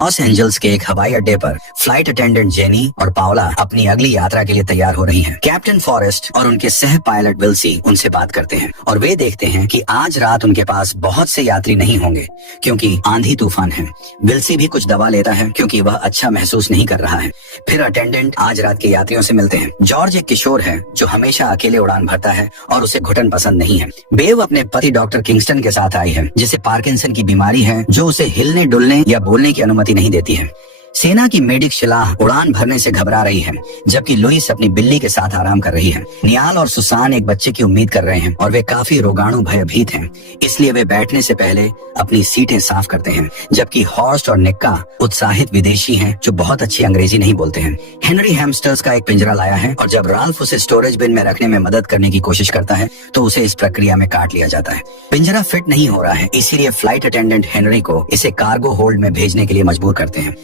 Los Angeles के एक हवाई अड्डे पर फ्लाइट अटेंडेंट जेनी और पाओला अपनी अगली यात्रा के लिए तैयार हो रही हैं। कैप्टन फॉरेस्ट और उनके सह पायलट विल्सी उनसे बात करते हैं और वे देखते हैं कि आज रात उनके पास बहुत से यात्री नहीं होंगे क्योंकि आंधी तूफान है। विल्सी भी कुछ दवा लेता है क्योंकि वह अच्छा महसूस नहीं कर रहा है। फिर अटेंडेंट आज रात के यात्रियों से मिलते हैं। जॉर्ज एक किशोर है जो हमेशा अकेले उड़ान भरता है और उसे घुटन पसंद नहीं है। बेव अपने पति डॉक्टर किंगस्टन के साथ आई है जिसे पार्किंसन की बीमारी है जो उसे हिलने डुलने या बोलने की अनुमति नहीं देती है। सेना की मेडिक शिलाह उड़ान भरने से घबरा रही है जबकि लुइस अपनी बिल्ली के साथ आराम कर रही है। नियाल और सुसान एक बच्चे की उम्मीद कर रहे हैं और वे काफी रोगाणु भयभीत हैं, इसलिए वे बैठने से पहले अपनी सीटें साफ करते हैं। जबकि हॉर्स्ट और निक्का उत्साहित विदेशी हैं जो बहुत अच्छी अंग्रेजी नहीं बोलते हैं। हेनरी हैमस्टर्स का एक पिंजरा लाया है और जब राल्फ उसे स्टोरेज बिन में रखने में मदद करने की कोशिश करता है तो उसे इस प्रक्रिया में काट लिया जाता है। पिंजरा फिट नहीं हो रहा है, इसीलिए फ्लाइट अटेंडेंट हेनरी को इसे कार्गो होल्ड में भेजने के लिए मजबूर करते हैं।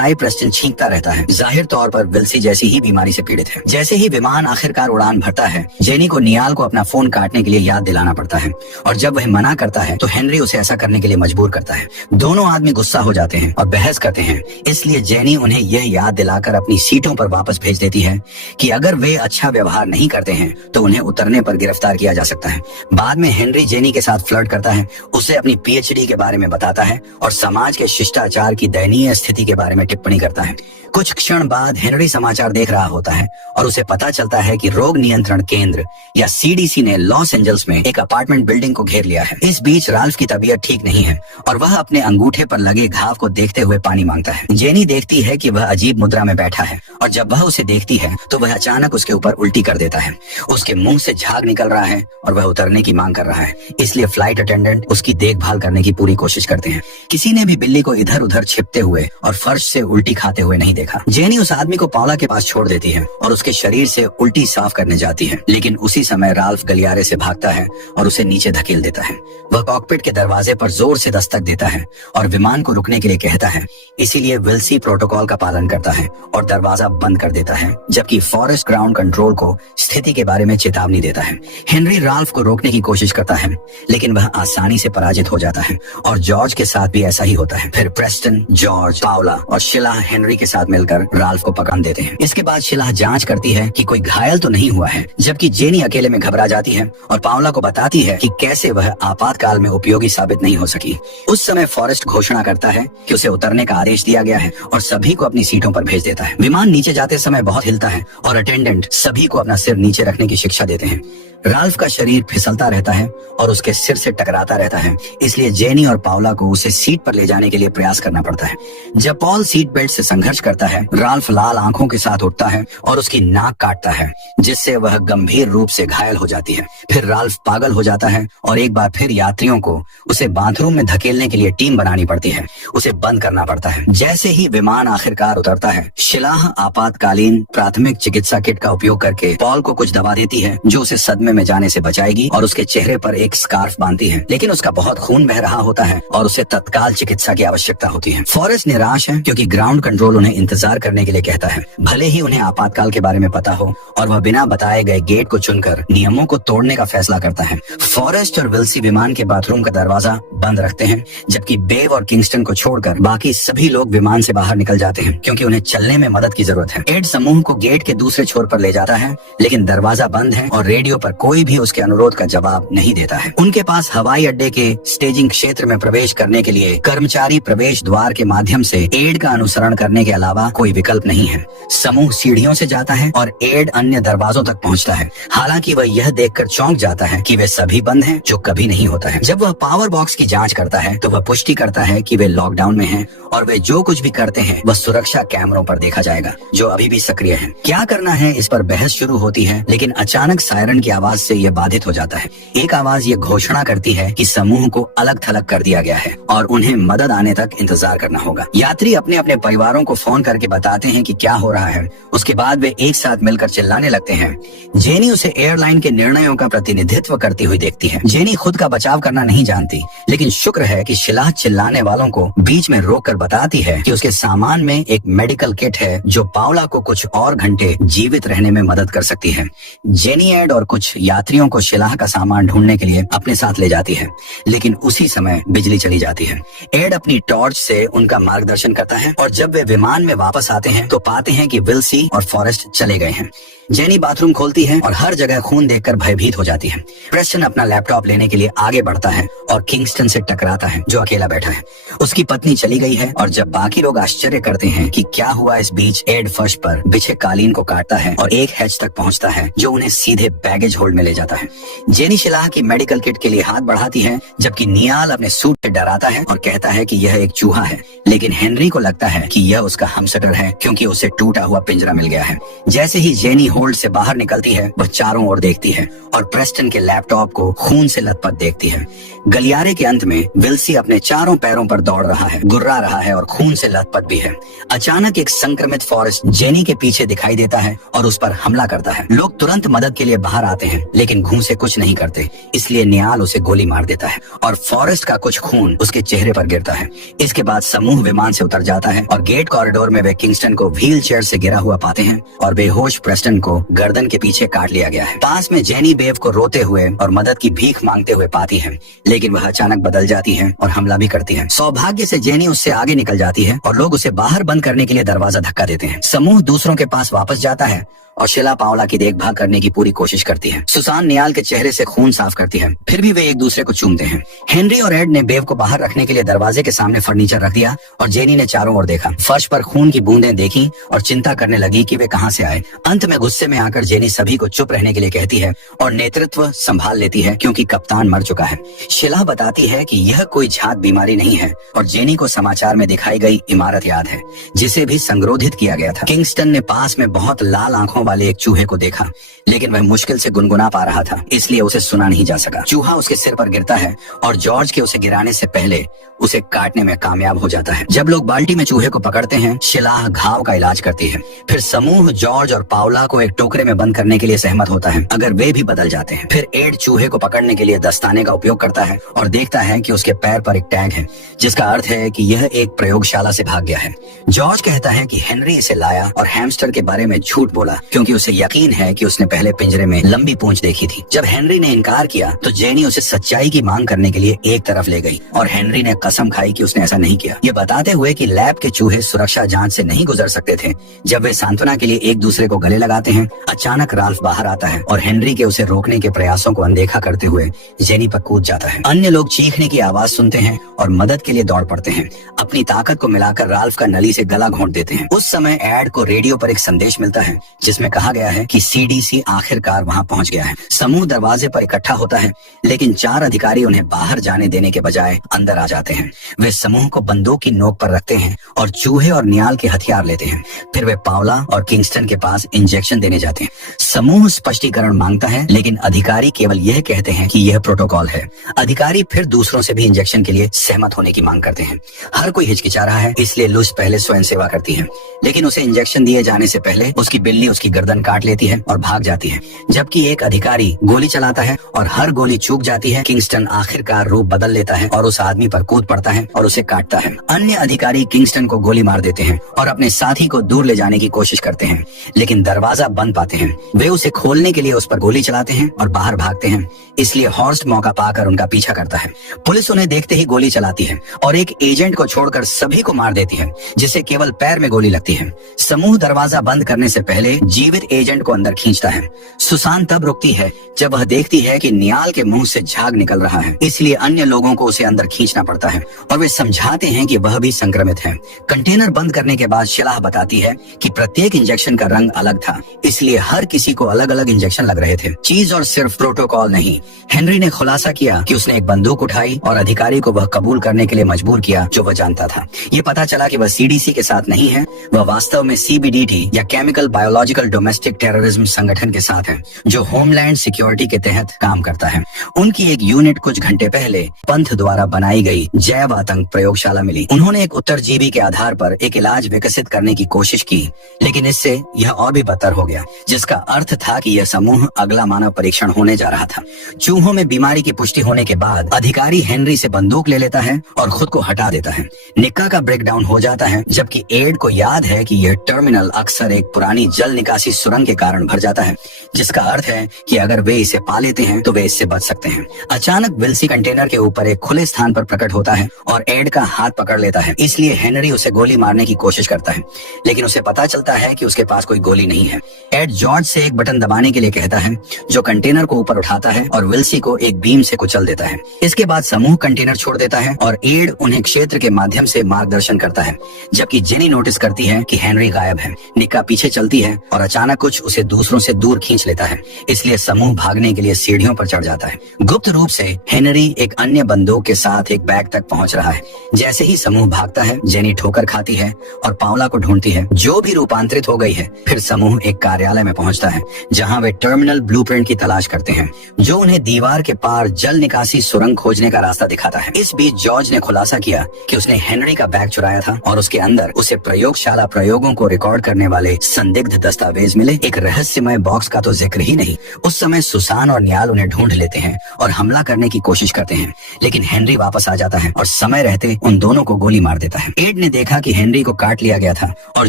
प्रेस्टन छींकता रहता है, जाहिर तौर पर विल्सी जैसी ही बीमारी से पीड़ित है। जैसे ही विमान आखिरकार उड़ान भरता है, जेनी को नियाल को अपना फोन काटने के लिए याद दिलाना पड़ता है और जब वह मना करता है तो हेनरी उसे ऐसा करने के लिए मजबूर करता है। दोनों आदमी गुस्सा हो जाते हैं और बहस करते हैं, इसलिए जेनी उन्हें यह याद दिलाकर अपनी सीटों पर वापस भेज देती है कि अगर वे अच्छा व्यवहार नहीं करते हैं तो उन्हें उतरने पर गिरफ्तार किया जा सकता है। बाद में हेनरी जेनी के साथ फ्लर्ट करता है, उसे अपनी पीएचडी के बारे में बताता है और समाज के शिष्टाचार की दयनीय स्थिति के बारे में टिप्पणी करता है। कुछ क्षण बाद हेनरी समाचार देख रहा होता है और उसे पता चलता है कि रोग नियंत्रण केंद्र या सीडीसी ने लॉस एंजल्स में एक अपार्टमेंट बिल्डिंग को घेर लिया है। इस बीच राल्फ की तबीयत ठीक नहीं है और वह अपने अंगूठे पर लगे घाव को देखते हुए पानी मांगता है। जेनी देखती है कि वह अजीब मुद्रा में बैठा है और जब वह उसे देखती है तो वह अचानक उसके ऊपर उल्टी कर देता है। उसके मुंह से झाग निकल रहा है और वह उतरने की मांग कर रहा है, इसलिए फ्लाइट अटेंडेंट उसकी देखभाल करने की पूरी कोशिश करते हैं। किसी ने भी बिल्ली को इधर उधर छिपते हुए और फर्श से उल्टी खाते हुए नहीं देखा। जेनी उस आदमी को पाओला के पास छोड़ देती है और उसके शरीर से उल्टी साफ करने जाती है, लेकिन उसी समय राल्फ गलियारे से भागता है और उसे नीचे धकेल देता है। वह कॉकपिट के दरवाजे पर जोर से दस्तक देता है और विमान को रुकने के लिए कहता है, इसीलिए विल्सी प्रोटोकॉल का पालन करता है और दरवाजा बंद कर देता है, जबकि फॉरेस्ट ग्राउंड कंट्रोल को स्थिति के बारे में चेतावनी देता है। हेनरी राल्फ को रोकने की कोशिश करता है लेकिन वह आसानी से पराजित हो जाता है और जॉर्ज के साथ भी ऐसा ही होता है। फिर प्रेस्टन, जॉर्ज, पाओला और शिलाह हेनरी के साथ मिलकर राल्फ को पकड़ देते हैं। इसके बाद शिलाह जांच करती है कि कोई घायल तो नहीं हुआ है, जबकि जेनी अकेले में घबरा जाती है और पाओला को बताती है कि कैसे वह आपातकाल में उपयोगी साबित नहीं हो सकी। उस समय फॉरेस्ट घोषणा करता है कि उसे उतरने का आदेश दिया गया है और सभी को अपनी सीटों पर भेज देता है। विमान नीचे जाते समय बहुत हिलता है और अटेंडेंट सभी को अपना सिर नीचे रखने की शिक्षा देते हैं। राल्फ का शरीर फिसलता रहता है और उसके सिर से टकराता रहता है, इसलिए जेनी और पाओला को उसे सीट पर ले जाने के लिए प्रयास करना पड़ता है। जब पॉल सीट बेल्ट से संघर्ष करता है, राल्फ लाल आंखों के साथ उठता है और उसकी नाक काटता है, जिससे वह गंभीर रूप से घायल हो जाती है। फिर राल्फ पागल हो जाता है और एक बार फिर यात्रियों को उसे बाथरूम में धकेलने के लिए टीम बनानी पड़ती है। उसे बंद करना पड़ता है। जैसे ही विमान आखिरकार उतरता है, शिलाह आपातकालीन प्राथमिक चिकित्सा किट का उपयोग करके पॉल को कुछ दवा देती है जो उसे सदमे में जाने से बचाएगी और उसके चेहरे पर एक स्कार्फ बांधती है, लेकिन उसका बहुत खून बह रहा होता है और उसे तत्काल चिकित्सा की आवश्यकता होती है। फॉरेस्ट निराश है क्योंकि ग्राउंड कंट्रोल उन्हें इंतजार करने के लिए कहता है, भले ही उन्हें आपातकाल के बारे में पता हो, और वह बिना बताए गए गेट को चुनकर नियमों को तोड़ने का फैसला करता है। फॉरेस्ट और विल्सी विमान के बाथरूम का दरवाजा बंद रखते हैं, जबकि बेव और किंगस्टन को छोड़कर बाकी सभी लोग विमान से बाहर निकल जाते हैं क्योंकि उन्हें चलने में मदद की जरूरत है। एड समूह को गेट के दूसरे छोर पर ले जाता है, लेकिन दरवाजा बंद है और रेडियो पर कोई भी उसके अनुरोध का जवाब नहीं देता है। उनके पास हवाई अड्डे के स्टेजिंग क्षेत्र में प्रवेश करने के लिए कर्मचारी प्रवेश द्वार के माध्यम से एड का अनुसरण करने के अलावा कोई विकल्प नहीं है। समूह सीढ़ियों से जाता है और एड अन्य दरवाजों तक पहुंचता है, हालांकि वह यह देखकर चौंक जाता है कि वे सभी बंद हैं, जो कभी नहीं होता है। जब वह पावर बॉक्स की जांच करता है तो वह पुष्टि करता है कि वे लॉकडाउन में हैं और वे जो कुछ भी करते हैं वह सुरक्षा कैमरों पर देखा जाएगा, जो अभी भी सक्रिय है। क्या करना है इस पर बहस शुरू होती है, लेकिन अचानक सायरन की आवाज से यह बाधित हो जाता है। एक आवाज ये घोषणा करती है कि समूह को अलग थलग कर दिया गया है और उन्हें मदद आने तक इंतजार करना होगा। यात्री अपने अपने परिवारों को फोन करके बताते हैं कि क्या हो रहा है। उसके बाद वे एक साथ मिलकर चिल्लाने लगते हैं। जेनी उसे एयरलाइन के निर्णयों का प्रतिनिधित्व करती हुई देखती है। जेनी खुद का बचाव करना नहीं जानती, लेकिन शुक्र है कि शिलाह चिल्लाने वालों को बीच में रोककर बताती है कि उसके सामान में एक मेडिकल किट है जो पाओला को कुछ और घंटे जीवित रहने में मदद कर सकती है। जेनी एड और कुछ यात्रियों को शिलाह का सामान ढूंढने के लिए अपने साथ ले जाती है, लेकिन उसी समय बिजली चली जाती है। एड अपनी टॉर्च से उनका मार्गदर्शन करता है और जब वे विमान में वापस आते हैं तो पाते हैं कि विल्सी और फॉरेस्ट चले गए हैं। जेनी बाथरूम खोलती है और हर जगह खून देखकर भयभीत हो जाती है। प्रेस्टन अपना लैपटॉप लेने के लिए आगे बढ़ता है और किंगस्टन से टकराता है जो अकेला बैठा है। उसकी पत्नी चली गई है और जब बाकी लोग आश्चर्य करते हैं कि क्या हुआ, इस बीच एड फर्श पर बिछे कालीन को काटता है और एक हैच तक पहुंचता है जो उन्हें सीधे बैगेज होल्ड में ले जाता है। जेनी शिलाह की मेडिकल किट के लिए हाथ बढ़ाती है जबकि नियाल अपने सूट से डराता है और कहता है कि यह एक चूहा है, लेकिन हेनरी को लगता है कि यह उसका हमसटर है क्योंकि उसे टूटा हुआ पिंजरा मिल गया है। जैसे ही जेनी होल्ड से बाहर निकलती है वह चारों ओर देखती है और प्रेस्टन के लैपटॉप को खून से लथपथ देखती है। गलियारे के अंत में विल्सी अपने चारों पैरों पर दौड़ रहा है, गुर्रा रहा है और खून से लथपथ भी है। अचानक एक संक्रमित फॉरेस्ट जेनी के पीछे दिखाई देता है और उस पर हमला करता है। लोग तुरंत मदद के लिए बाहर आते हैं लेकिन घूंसे कुछ नहीं करते, इसलिए नियाल उसे गोली मार देता है और फॉरेस्ट का कुछ खून उसके चेहरे पर गिरता है। इसके बाद समूह विमान से उतर जाता है और गेट कॉरिडोर में वे किंगस्टन को व्हील चेयर से गिरा हुआ पाते हैं और बेहोश प्रेस्टन को गर्दन के पीछे काट लिया गया है। पास में जेनी बेव को रोते हुए और मदद की भीख मांगते हुए पाती है, लेकिन वह अचानक बदल जाती है और हमला भी करती है। सौभाग्य से जेनी उससे आगे निकल जाती है और लोग उसे बाहर बंद करने के लिए दरवाजा धक्का देते हैं। समूह दूसरों के पास वापस जाता है और शिला पाओला की देखभाल करने की पूरी कोशिश करती है। सुसान नियाल के चेहरे से खून साफ करती है, फिर भी वे एक दूसरे को चूमते हैं। हेनरी और एड ने बेव को बाहर रखने के लिए दरवाजे के सामने फर्नीचर रख दिया और जेनी ने चारों ओर देखा। फर्श पर खून की बूंदें देखी और चिंता करने लगी कि वे कहां से आए। अंत में गुस्से में आकर जेनी सभी को चुप रहने के लिए कहती है और नेतृत्व संभाल लेती है क्योंकि कप्तान मर चुका है। शिला बताती है कि यह कोई झात बीमारी नहीं है और जेनी को समाचार में दिखाई गई इमारत याद है जिसे भी संरोधित किया गया था। किंगस्टन ने पास में बहुत लाल आंखों वाले एक चूहे को देखा, लेकिन वह मुश्किल से गुनगुना पा रहा था, इसलिए उसे सुना नहीं जा सका। चूहा उसके सिर पर गिरता है और जॉर्ज के उसे गिराने से पहले उसे काटने में कामयाब हो जाता है। जब लोग बाल्टी में चूहे को पकड़ते हैं, शिलाह घाव का इलाज करती है। फिर समूह जॉर्ज और पाउला को एक टोकरे में बंद करने के लिए सहमत होता है अगर वे भी बदल जाते हैं। फिर एड चूहे को पकड़ने के लिए दस्ताने का उपयोग करता है और देखता है कि उसके पैर पर एक टैग है जिसका अर्थ है कि यह एक प्रयोगशाला से भाग गया है। जॉर्ज कहता है कि हेनरी इसे लाया और हैमस्टर के बारे में झूठ बोला क्योंकि उसे यकीन है कि उसने पहले पिंजरे में लंबी पूंछ देखी थी। जब हेनरी ने इनकार किया तो जेनी उसे सच्चाई की मांग करने के लिए एक तरफ ले गई और हेनरी ने कसम खाई कि उसने ऐसा नहीं किया, ये बताते हुए कि लैब के चूहे सुरक्षा जांच से नहीं गुजर सकते थे। जब वे सांत्वना के लिए एक दूसरे को गले लगाते हैं, अचानक राल्फ बाहर आता है और हेनरी के उसे रोकने के प्रयासों को अनदेखा करते हुए जेनी पर कूद जाता है। अन्य लोग चीखने की आवाज सुनते हैं और मदद के लिए दौड़ पड़ते हैं। अपनी ताकत को मिलाकर राल्फ का नली से गला घोंट देते हैं। उस समय एड को रेडियो पर एक संदेश मिलता है जिसमें कहा गया है कि सीडीसी आखिरकार वहां पहुंच गया है। समूह दरवाजे पर इकट्ठा होता है, लेकिन 4 अधिकारी उन्हें बाहर जाने देने के बजाय अंदर आ जाते हैं। वे समूह को बंदूक की नोक पर रखते हैं और चूहे और नियाल के हथियार लेते हैं। फिर वे पाउला और किंगस्टन के पास इंजेक्शन देने जाते हैं। समूह स्पष्टीकरण मांगता है, लेकिन अधिकारी केवल यह कहते हैं कि यह प्रोटोकॉल है। अधिकारी फिर दूसरों से भी इंजेक्शन के लिए सहमत होने की मांग करते हैं। हर कोई हिचकिचा रहा है, इसलिए लुस पहले स्वयं सेवा करती है, लेकिन उसे इंजेक्शन दिए जाने से पहले उसकी बिल्ली उसकी गर्दन काट लेती है और भाग जाती है, जबकि एक अधिकारी गोली चलाता है और हर गोली चूक जाती है। किंगस्टन आखिरकार रूप बदल लेता है और उस आदमी पर कूद पड़ता है और उसे काटता है। अन्य अधिकारी किंगस्टन को गोली मार देते हैं और अपने साथी को दूर ले जाने की कोशिश करते हैं, लेकिन दरवाजा बंद पाते हैं। वे उसे खोलने के लिए उस पर गोली चलाते हैं और बाहर भागते हैं, इसलिए हॉर्स्ट मौका पाकर उनका पीछा करता है। पुलिस उन्हें देखते ही गोली चलाती है और एक एजेंट को छोड़कर सभी को मार देती है, जिसे केवल पैर में गोली लगती है। समूह दरवाजा बंद करने से पहले जीवित एजेंट को अंदर खींचता है। सुसान तब रुकती है जब वह देखती है कि नियाल के मुंह से झाग निकल रहा है, इसलिए अन्य लोगों को उसे अंदर खींचना पड़ता है और वे समझाते हैं कि वह भी संक्रमित है। कंटेनर बंद करने के बाद शिलाह बताती है कि प्रत्येक इंजेक्शन का रंग अलग था, इसलिए हर किसी को अलग अलग इंजेक्शन लग रहे थे, चीज और सिर्फ प्रोटोकॉल नहीं। हेनरी ने खुलासा किया कि उसने एक बंदूक उठाई और अधिकारी को वह कबूल करने के लिए मजबूर किया जो वह जानता था। ये पता चला कि वह सीडीसी के साथ नहीं है, वह वास्तव में सीबीडीटी या केमिकल बायोलॉजिकल डोमेस्टिक टेररिज्म संगठन के साथ है, जो होमलैंड सिक्योरिटी के तहत काम करता है। उनकी एक यूनिट कुछ घंटे पहले पंथ द्वारा बनाई गई जैव आतंक प्रयोगशाला मिली। उन्होंने एक उत्तरजीवी के आधार पर एक इलाज विकसित करने की कोशिश की, लेकिन इससे यह और भी बदतर हो गया, जिसका अर्थ था कि यह समूह अगला मानव परीक्षण होने जा रहा था। चूहों में बीमारी की पुष्टि होने के बाद अधिकारी हेनरी से बंदूक ले लेता है और खुद को हटा देता है। निक्का का ब्रेकडाउन हो जाता है, जबकि एड को याद है कि यह टर्मिनल अक्सर एक पुरानी जल निकासी निकासी सुरंग के कारण भर जाता है, जिसका अर्थ है कि अगर वे इसे पा लेते हैं तो वे इससे बच सकते हैं। अचानक विल्सी कंटेनर के ऊपर एक खुले स्थान पर प्रकट होता है और एड का हाथ पकड़ लेता है, इसलिए हेनरी उसे गोली मारने की कोशिश करता है, लेकिन उसे पता चलता है कि उसके पास कोई गोली नहीं है। एड जॉर्ज से एक बटन दबाने के लिए कहता है, जो कंटेनर को ऊपर उठाता है और विल्सी को एक बीम से कुचल देता है। इसके बाद समूह कंटेनर छोड़ देता है और एड उन्हें क्षेत्र के माध्यम से मार्गदर्शन करता है, जबकि जेनी नोटिस करती है कि हेनरी गायब है। निक्का पीछे चलती है और अचानक कुछ उसे दूसरों से दूर खींच लेता है, इसलिए समूह भागने के लिए सीढ़ियों पर चढ़ जाता है। गुप्त रूप से हेनरी एक अन्य बंदूक के साथ एक बैग तक पहुंच रहा है। जैसे ही समूह भागता है, जेनी ठोकर खाती है और पावला को ढूंढती है, जो भी रूपांतरित हो गई है। फिर समूह एक कार्यालय में पहुंचता है, जहां वे टर्मिनल ब्लूप्रिंट की तलाश करते हैं, जो उन्हें दीवार के पार जल निकासी सुरंग खोजने का रास्ता दिखाता है। इस बीच जॉर्ज ने खुलासा किया कि उसने हेनरी का बैग चुराया था और उसके अंदर उसे प्रयोगशाला प्रयोगों को रिकॉर्ड करने वाले संदिग्ध दस्तावेज मिले। एक रहस्यमय बॉक्स का तो जिक्र ही नहीं। उस समय सुसान और न्याल उन्हें ढूंढ लेते हैं और हमला करने की कोशिश करते हैं, लेकिन हेनरी वापस आ जाता है और समय रहते उन दोनों को गोली मार देता है। एड ने देखा कि हेनरी को काट लिया गया था और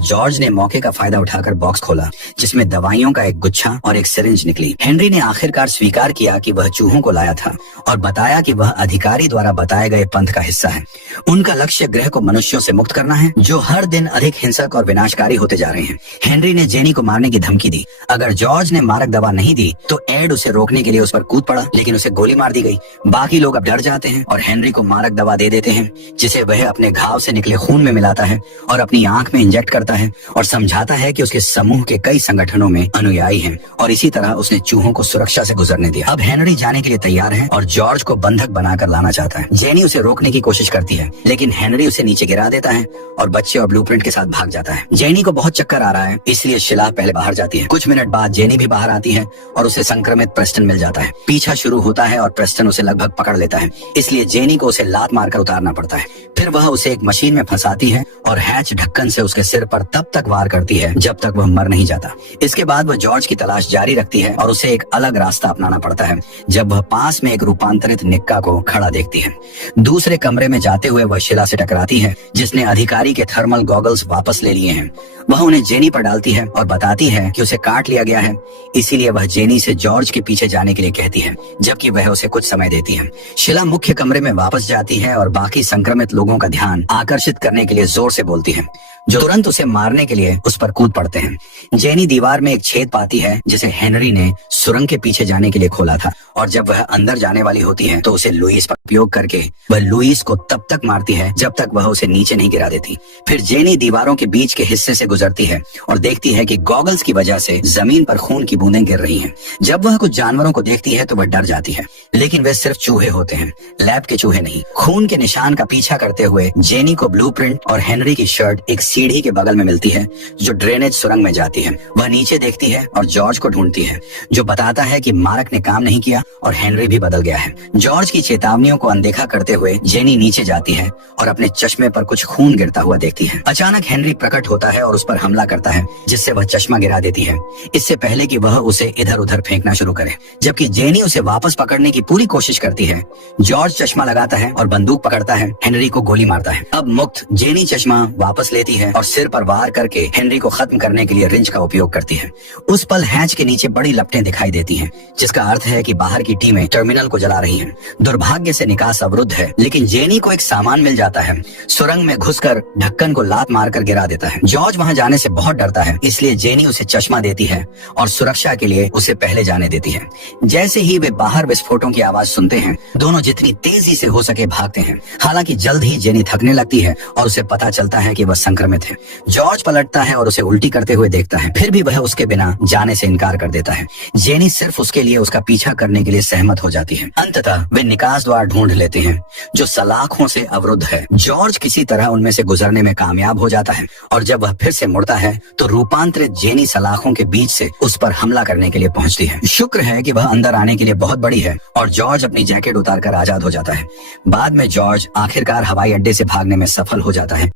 जॉर्ज ने मौके का फायदा उठाकर बॉक्स खोला, जिसमें दवाइयों का एक गुच्छा और एक सिरिंज निकली। हेनरी ने आखिरकार स्वीकार किया कि वह चूहों को लाया था और बताया कि वह अधिकारी द्वारा बताए गए पंथ का हिस्सा है। उनका लक्ष्य ग्रह को मनुष्यों से मुक्त करना है, जो हर दिन अधिक हिंसक और विनाशकारी होते जा रहे हैं। हेनरी ने जेनी को मारने की धमकी दी। अगर जॉर्ज ने मारक दवा नहीं दी तो एड उसे रोकने के लिए उस पर कूद पड़ा, लेकिन उसे गोली मार दी गई। बाकी लोग अब डर जाते हैं और हेनरी को मारक दवा दे देते हैं, जिसे वह अपने घाव से निकले खून में मिलाता है और अपनी आंख में इंजेक्ट करता है और समझाता है कि उसके समूह के कई संगठनों में अनुयायी हैं और इसी तरह उसने चूहों को सुरक्षा से गुजरने दिया। अब हेनरी जाने के लिए तैयार है और जॉर्ज को बंधक बनाकर लाना चाहता है। जेनी उसे रोकने की कोशिश करती है, लेकिन हेनरी उसे नीचे गिरा देता है और बच्चे और ब्लूप्रिंट के साथ भाग जाता है। जेनी को बहुत चक्कर आ रहा है, इसलिए शिला पहले बाहर जाती है। कुछ मिनट बाद जेनी भी बाहर आती है और उसे संक्रमित प्रेस्टन मिल जाता है। पीछा शुरू होता है और प्रेस्टन उसे लगभग पकड़ लेता है, इसलिए जेनी को उसे लात मारकर उतारना पड़ता है। फिर वह उसे एक मशीन में फंसाती है और हैच ढक्कन से उसके सिर पर तब तक वार करती है जब तक वह मर नहीं जाता। इसके बाद वह जॉर्ज की तलाश जारी रखती है और उसे एक अलग रास्ता अपनाना पड़ता है जब वह पास में एक रूपांतरित निक्का को खड़ा देखती है। दूसरे कमरे में जाते हुए वह शिला से टकराती है, जिसने अधिकारी के थर्मल गॉगल्स वापस ले लिए हैं। वह उन्हें जेनी पर डालती है और बताती है कि उसे काट लिया गया है, इसीलिए वह जेनी से जॉर्ज के पीछे जाने के लिए कहती है, जबकि वह उसे कुछ समय देती है। शिला मुख्य कमरे में वापस जाती है और बाकी संक्रमित लोगों का ध्यान आकर्षित करने के लिए जोर से बोलती है, जो तुरंत उसे मारने के लिए उस पर कूद पड़ते हैं। जेनी दीवार में एक छेद पाती है, जिसे हेनरी ने सुरंग के पीछे जाने के लिए खोला था, और जब वह अंदर जाने वाली होती है तो उसे लुईस पर उपयोग करके वह लुईस को तब तक मारती है जब तक वह उसे नीचे नहीं गिरा देती। फिर जेनी दीवारों के बीच के हिस्से से गुजरती है और देखती है कि गॉगल्स की वजह से जमीन पर खून की बूंदें गिर रही हैं। जब वह कुछ जानवरों को देखती है तो वह डर जाती है, लेकिन वे सिर्फ चूहे होते हैं, लैब के चूहे नहीं। खून के निशान का पीछा करते हुए जेनी को ब्लूप्रिंट और हेनरी की शर्ट एक सीढ़ी के बगल में मिलती है, जो ड्रेनेज सुरंग में जाती है। वह नीचे देखती है और जॉर्ज को ढूंढती है, जो बताता है कि मारक ने काम नहीं किया और हेनरी भी बदल गया है। जॉर्ज की चेतावनियों को अनदेखा करते हुए जेनी नीचे जाती है और अपने चश्मे पर कुछ खून गिरता हुआ देखती है। अचानक हेनरी प्रकट होता है और उस पर हमला करता है, जिससे वह चश्मा गिरा देती है, इससे पहले कि वह उसे इधर उधर फेंकना शुरू करे। जबकि जेनी उसे वापस पकड़ने की पूरी कोशिश करती है, जॉर्ज चश्मा लगाता है और बंदूक पकड़ता है, हेनरी को गोली मारता है। अब मुक्त जेनी चश्मा वापस लेती है और सिर पर वार करके हेनरी को खत्म करने के लिए रिंच का उपयोग करती है। उस पल हैच के नीचे बड़ी लपटें दिखाई देती हैं, जिसका अर्थ है कि बाहर की टीमें टर्मिनल को जला रही हैं। दुर्भाग्य से निकास अवरुद्ध है, लेकिन जेनी को एक सामान मिल जाता है। सुरंग में घुसकर ढक्कन को लात मारकर गिरा देता है। जॉर्ज वहां जाने से बहुत डरता है, इसलिए जेनी उसे चश्मा देती है और सुरक्षा के लिए उसे पहले जाने देती है। जैसे ही वे बाहर विस्फोटों की आवाज सुनते हैं, दोनों जितनी तेजी से हो सके भागते हैं। हालांकि जल्द ही जेनी थकने लगती है और उसे पता चलता है कि वह संक्रमित है। जॉर्ज पलटता है और उसे उल्टी करते हुए देखता है, फिर भी वह उसके बिना जाने से इनकार कर देता है। जेनी सिर्फ उसके लिए उसका पीछा करने के लिए सहमत हो जाती है। अंततः वे निकास द्वार ढूंढ लेते हैं, जो सलाखों से अवरुद्ध है। जॉर्ज किसी तरह उनमें से गुजरने में कामयाब हो जाता है और जब वह फिर से मुड़ता है तो रूपांतरित जेनी सलाखों के बीच से उस पर हमला करने के लिए पहुंचती है। शुक्र है कि वह अंदर आने के लिए बहुत बड़ी है और जॉर्ज अपनी जैकेट उतारकर आजाद हो जाता है। बाद में जॉर्ज आखिरकार हवाई अड्डे से भागने में सफल हो जाता है।